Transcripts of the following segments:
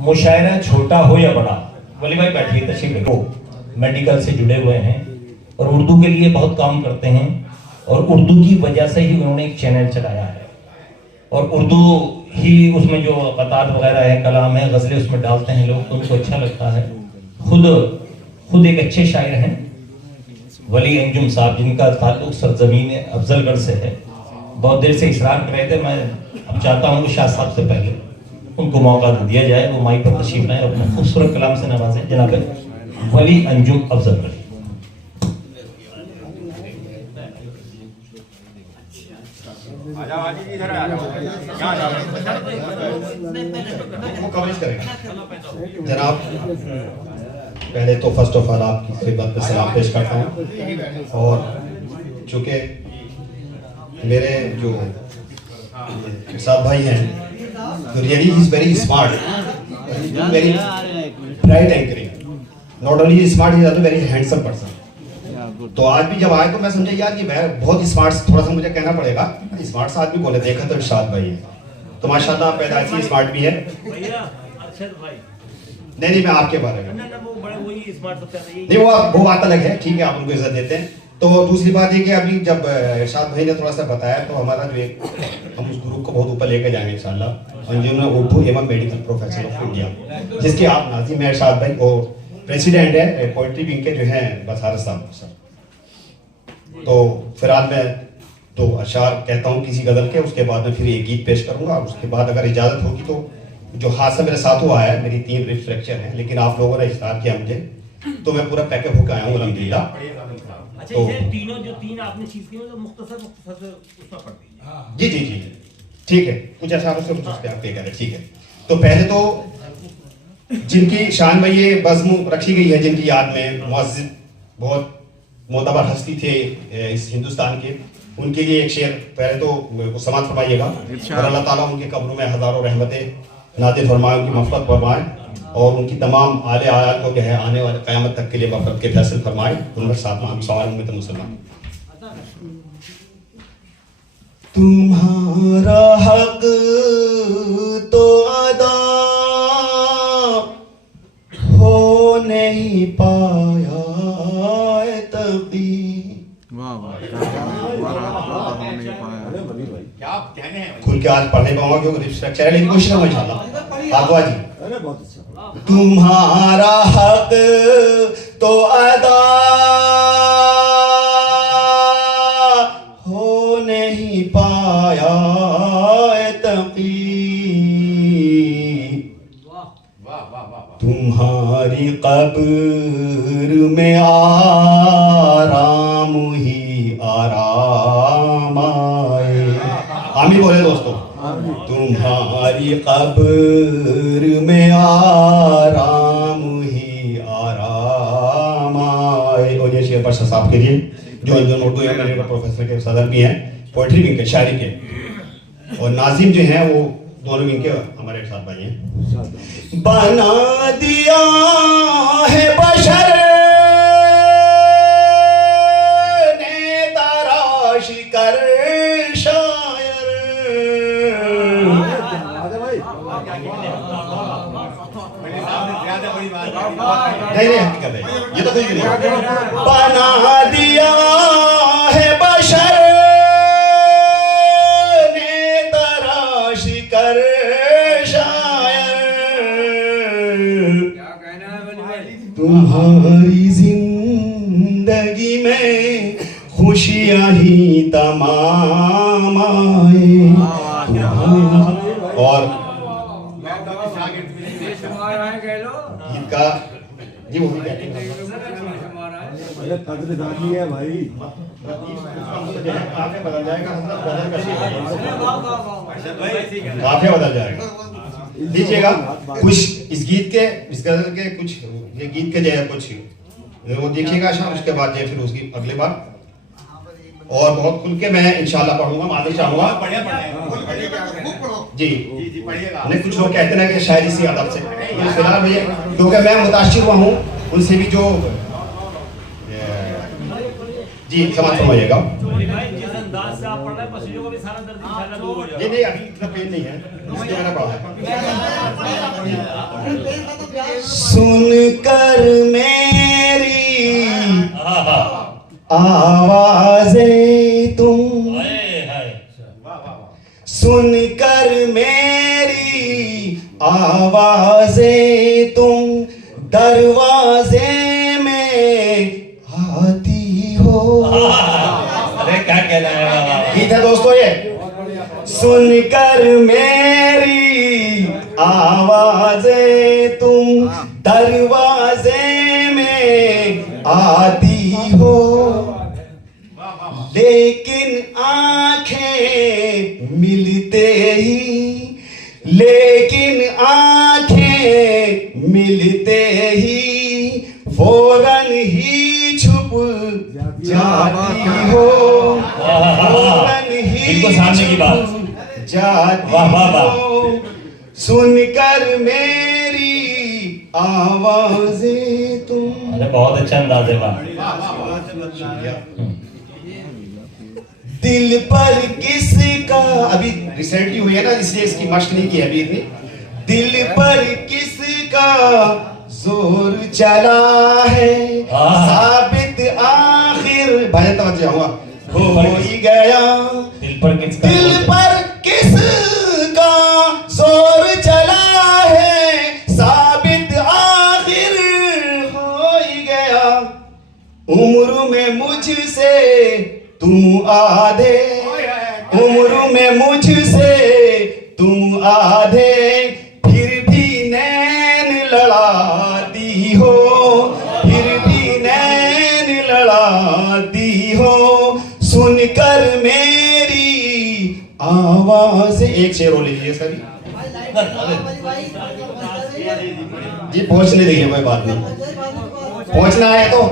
मुशायरा छोटा हो या बड़ा, वली भाई बैठिए, तशरीफ रखो, मेडिकल से जुड़े हुए हैं और उर्दू के लिए बहुत काम करते हैं और उर्दू की वजह से ही उन्होंने एक चैनल चलाया है और उर्दू ही उसमें जो कतार वगैरह है, कलाम है, गज़लें उसमें डालते हैं लोग, तो उनको अच्छा लगता है। खुद एक अच्छे शायर हैं वली अंजुम साहब, जिनका ताल्लुक सरजमीन अफजलगढ़ से है। बहुत देर से इसरार कर रहे थे, मैं अब चाहता हूँ कि शाह साहब से पहले उनको मौका दिया जाए, वो माइक पर तशरीफ लाएं और अपने खूबसूरत कलाम से नवाजें जनाब वली अंजुम अफजलगढ़। जनाब, पहले तो फर्स्ट ऑफ ऑल आपकी खिदमत में सलाम पेश करता हूँ और चूँकि मेरे जो साहब भाई हैं, तो really is very smart, very bright anchoring, not only smart, is also very handsome person. तो आज भी जब आए तो मैं समझा यार ये बहुत स्मार्ट, थोड़ा सा मुझे कहना पड़ेगा, स्मार्ट सा आदमी बोले, देखा तो इरशाद भाई है, तो माशाल्लाह पैदाइशी स्मार्ट भी है। नहीं, मैं आपके बारे में नहीं, वो बात अलग है, ठीक है, आप उनको इज्जत देते हैं। तो दूसरी बात ये कि अभी जब इरशाद भाई ने थोड़ा सा बताया तो हमारा जो एक, हम उस ग्रुप को बहुत ऊपर लेकर जाएंगे इंशाल्लाह, अंजुमन उर्दू एवं मेडिकल प्रोफेसर ऑफ इंडिया, जिसके आप नाज़िम हैं इरशाद भाई, वो प्रेसिडेंट है पोइट्री विंग के जो हैं बसारत साहब सर। तो फिलहाल मैं दो अशार कहता हूँ किसी गज़ल के, उसके बाद में फिर एक गीत पेश करूँगा, उसके बाद अगर इजाज़त होगी तो जो हादसा मेरे साथ हुआ है, मेरी 3 रिब्स फ्रैक्चर हैं, लेकिन आप लोगों ने इफ्तार किया मुझे, तो मैं पूरा पैकअप होकर आया हूँ अल्हम्दुलिल्लाह। अच्छा, ये तीनों जो 3 आपने चीज की तो मुख्तसर उसमें पढ़ दीजिए। जी, ठीक है, कुछ अशारों से कुछ पे करें, ठीक है। तो पहले तो जिनकी शान में ये बज़्म रखी गई है, जिनकी याद में मुअज़्ज़िज़ बहुत मोतबर हस्ती थे इस हिंदुस्तान के, उनके लिए एक शेर पहले तो समात फरमाइएगा और अल्लाह ताला उनके कब्रों में हज़ारों रहमतें नाज़िल फरमाए, उनकी मग़फ़िरत फरमाए और उनकी तमाम आले आयात को कहे आने वाले क़यामत तक के लिए मग़फ़िरत के फैसले फरमाए। उनमें साथ में हम सवाल में तो मुसलमान, तुम्हारा हक तो अदा हो नहीं पाया तभी। खुल के आज पढ़ने पाऊंगा क्योंकि रिब्स फ्रैक्चर है, लेकिन कोशिश करूंगा इंशाल्लाह। आगवा जी, तुम्हारा हक तो अदा हो नहीं पाया तकी, तुम्हारी कब्र में आराम ही आराम आए। आमीन बोले दोस्तों, तुम्हारी कब्र में आराम ही आराम आए। और ये शेर बख्श साहब के लिए जो उर्दू या मेरे प्रोफेसर के सदर भी हैं, पोइट्री विंग के, शायरी के, और नाजिम जो हैं वो दोनों विंग के हमारे साथ भाई हैं। बना दिया है बशर ने तराश कर शायर, नहीं हकीकत है ये तो कुछ नहीं। बना दिया है बशर ने तराश कर तुम्हारी जिंदगी में खुशियां ही तमाम आए। और इनका जी वो भी कहते हैं कदरदानी है भाई, काफी बदल जाएगा, काफी बदल जाएगा। दीजिएगा कुछ इस गीत के, इस गजल के कुछ, ये गीत के जो है कुछ वो देखिएगा शाम, उसके बाद जो फिर उसकी अगले बार और बहुत खुल के मैं इंशाल्लाह पढ़ूंगा, माफी चाहूंगा जी। नहीं कुछ लोग कहते हैं कि शायरी सी अदब से, फिलहाल भैया क्योंकि मैं मुताशिर हुआ हूँ उनसे भी, जो जी समझ फरमाइएगा। अंदाज से आप पढ़ रहे हैं, पसीजों का भी सारा दर्द इंशाल्लाह दूर हो जाएगा। नहीं अभी इतना पेन नहीं है, इसलिए मैंने पढ़ा है। सुनकर मेरी आहा, आवाजें तुम, हाय हाय, सुनकर मेरी आवाजें तुम दरवाजे में आती हो। अरे क्या कहना है बाबा। गीत है दोस्तों ये। सुनकर मेरी आवाजें तुम दरवाजे में आती हो, लेकिन आंखें मिलते ही, लेकिन आंखें मिलते ही फौरन ही छुप जाती हो, फौरन ही इनको सामने की बात। छुप जाती वाह, वाह, वाह। हो। सुनकर मेरी आवाजें तुम। अरे बहुत अच्छा अंदाज है वाह। दिल पर किसका, अभी रिसेंटली हुई है ना इसलिए इसकी मश्क नहीं की अभी इतनी। दिल पर किसका जोर चला है, साबित आखिर भजन तवज्जो हुआ हो ही गया। दिल पर किसका, दिल पर किसका जोर चला है, साबित आखिर हो ही गया। उम्र में मुझसे तुम आधे, उम्र में मुझसे तुम आधे, फिर भी नैन लड़ाती हो, फिर भी नैन लड़ाती हो। सुनकर मेरी आवाज। एक शेर हो लीजिए सभी जी, पहुंचने देंगे कोई बात नहीं, पहुंचना है तो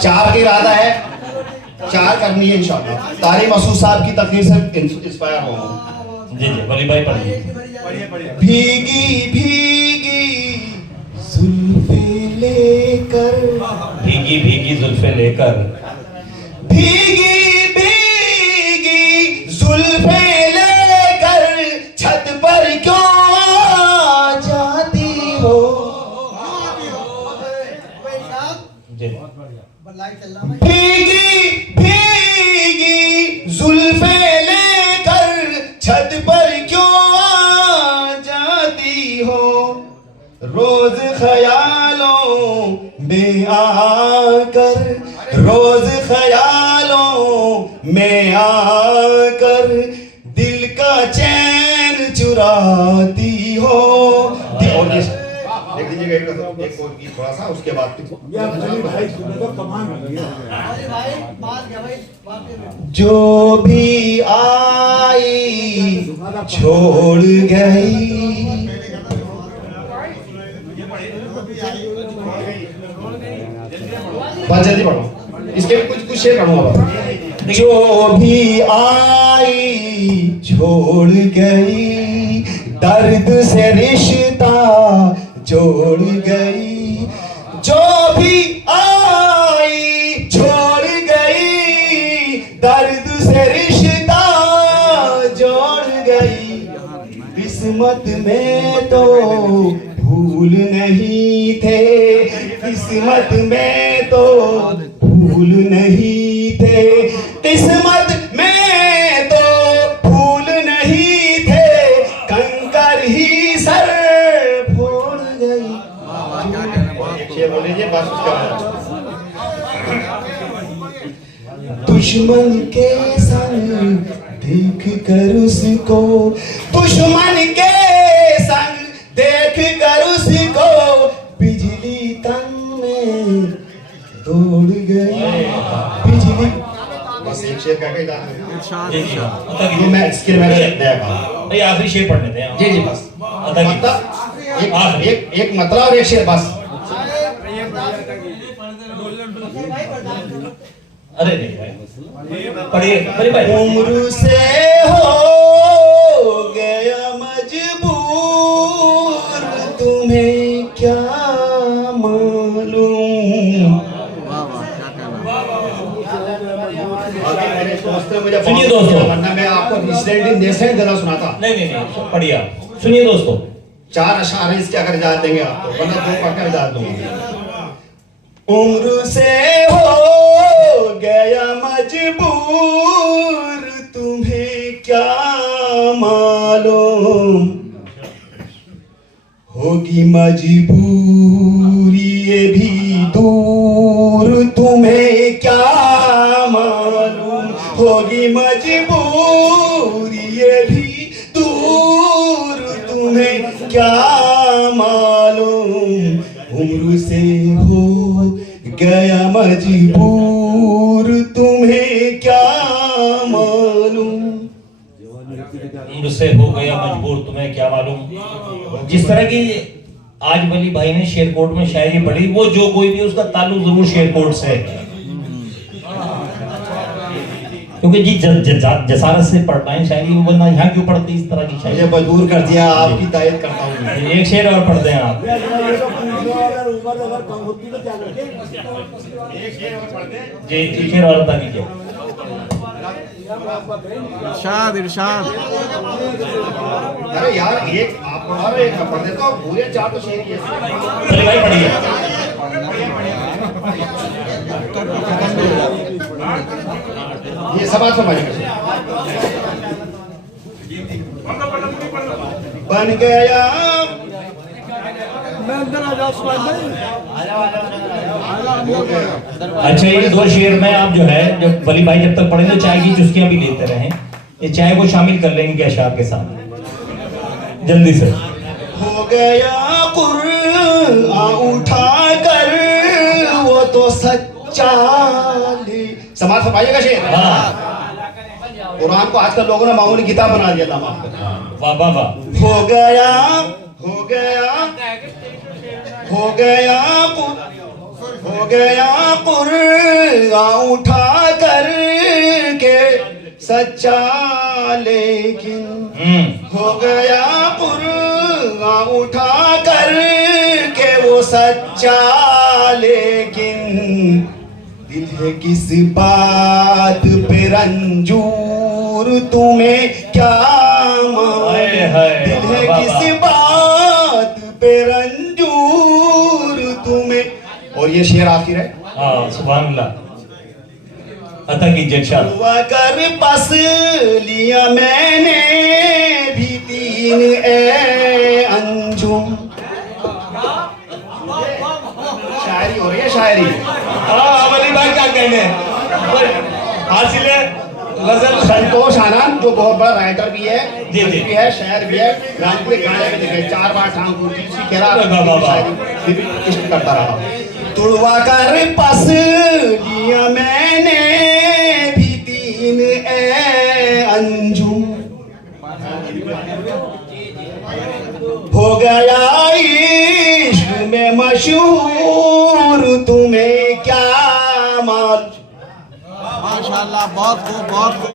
4 की इरादा है, 4 करनी है इंशाल्लाह। तारी मसूद साहब की तकरीर से इंस्पायर होंगे। जी जी वली भाई पढ़िए। भीगी भीगी जुल्फे लेकर, भीगी भीगी जुल्फे लेकर, भीगी भीगी जुल्फे लेकर छत पर क्यों आ जाती हो। जी भीगी भीगी जुल्फे लेकर छत पर क्यों आ जाती हो। रोज ख्यालों में आकर, रोज ख्यालों में आकर दिल का चैन चुराती हो। और देख लीजिएगा एक और गीत थोड़ा सा, उसके बाद जो भी आई छोड़ गई। बहुत जल्दी पढ़ो, इसके भी कुछ शेर पढ़ूंगा। जो भी आई छोड़ गई, दर्द से रिश्ता जोड़ गई। जो भी आई छोड़ गई, दर्द से रिश्ता जोड़ गई। किस्मत में तो भूल नहीं थे, किस्मत में तो भूल नहीं थे, किस्मत में तो भूल नहीं थे, कंकर ही सर फोड़ गई। बोलिए बस उसका दुश्मन के संग देख कर उसको, दुश्मन के संग देख कर उसको बिजली तन में दौड़ गई। बिजली बस एक शेर का कही था जी जी तो मैं इसके लिए मैंने नया कहा भाई आखिरी शेर पढ़ लेते हैं। जी जी बस अदा की मतलब एक मतलब और एक शेर बस। अरे नहीं भाई पढ़िए पढ़िए भाई। उम्र से हो गया मजबूर, तुम्हें क्या मालूम। सुनिए दोस्तों, वरना मैं आपको नेशनल गाना सुनाता। नहीं नहीं नहीं पढ़िए आप। सुनिए दोस्तों, 4 अशार है, इसके अगर इजाजत देंगे आप तो, वरना 2 पढ़ कर इजाजत दूंगा। उम्र से हो गया मजबूर, तुम्हें क्या मालूम, होगी मजबूरी ये भी दूर, तुम्हें क्या मालूम, होगी मजबूरी ये भी दूर, तुम्हें क्या मालूम, उम्र से हो गया मजबूर, तुम्हें क्या मालूम। उम्र से हो गया मजबूर, तुम्हें क्या मालूम। जिस तरह की आज वली भाई ने शेरकोट में शायरी पढ़ी, वो जो कोई भी उसका ताल्लुक जरूर शेरकोट से है, क्योंकि जी जसारत से पढ़ना है शायरी, वरना यहाँ क्यों पढ़ती इस तरह की शायरी। मुझे मजबूर कर दिया, आपकी तायद करता हूँ। एक शेर और पढ़ते हैं आप। जी एक शेर और बता दीजिए। इरशाद इरशाद। अरे यार एक आप पढ़ा रहे, एक मैं पढ़ देता हूँ, पूरे 4 तो शेर ही है। चलिए भाई पढ़िए। ये सब बात समझिए। बन गया अच्छा ये 2 शेर में आप जो है, जब वली भाई जब तक पढ़ेंगे चाय की चुस्कियां भी लेते रहें, ये चाय को शामिल कर लेंगे अशार के साथ जल्दी से। हो गया कुर्आन उठा कर वो तो सच्चा। समाज फरमाइएगा शेर। हाँ कुरान को आजकल लोगों ने मामूली किताब बना दिया था। वाह वाह वाह। हो गया हो गया हो गया हो गया कुर्आन उठा कर के सच्चा, लेकिन हो गया कुर्आन उठा कर के वो सच्चा, लेकिन दिल है किस बात पे रंजूर, तुम्हें क्या मालूम, दिल है किस बात पे रंजूर, तुम्हें। और ये शेर आखिर है। हाँ सुभान अल्लाह, अता कीजिए इरशाद। हुआ कर पस लिया मैंने भी 3 अंजुम। शायरी हो रही है, शायरी। हाँ वली भाई क्या कहने हासिल है गजल। संतोष आनंद जो बहुत बड़ा राइटर भी है, जी, जी। भी है, शायर भी है, राजपूत गाने में लिखे 4 बार ठाम टूटी, इश्क करता रहा। तुड़वा कर पस लिया मैंने भी 3 अंजुम, हो गया इश्क में मशहूर, तुम्हें क्या मालूम। माशाल्लाह बहुत खूब बहुत खूब।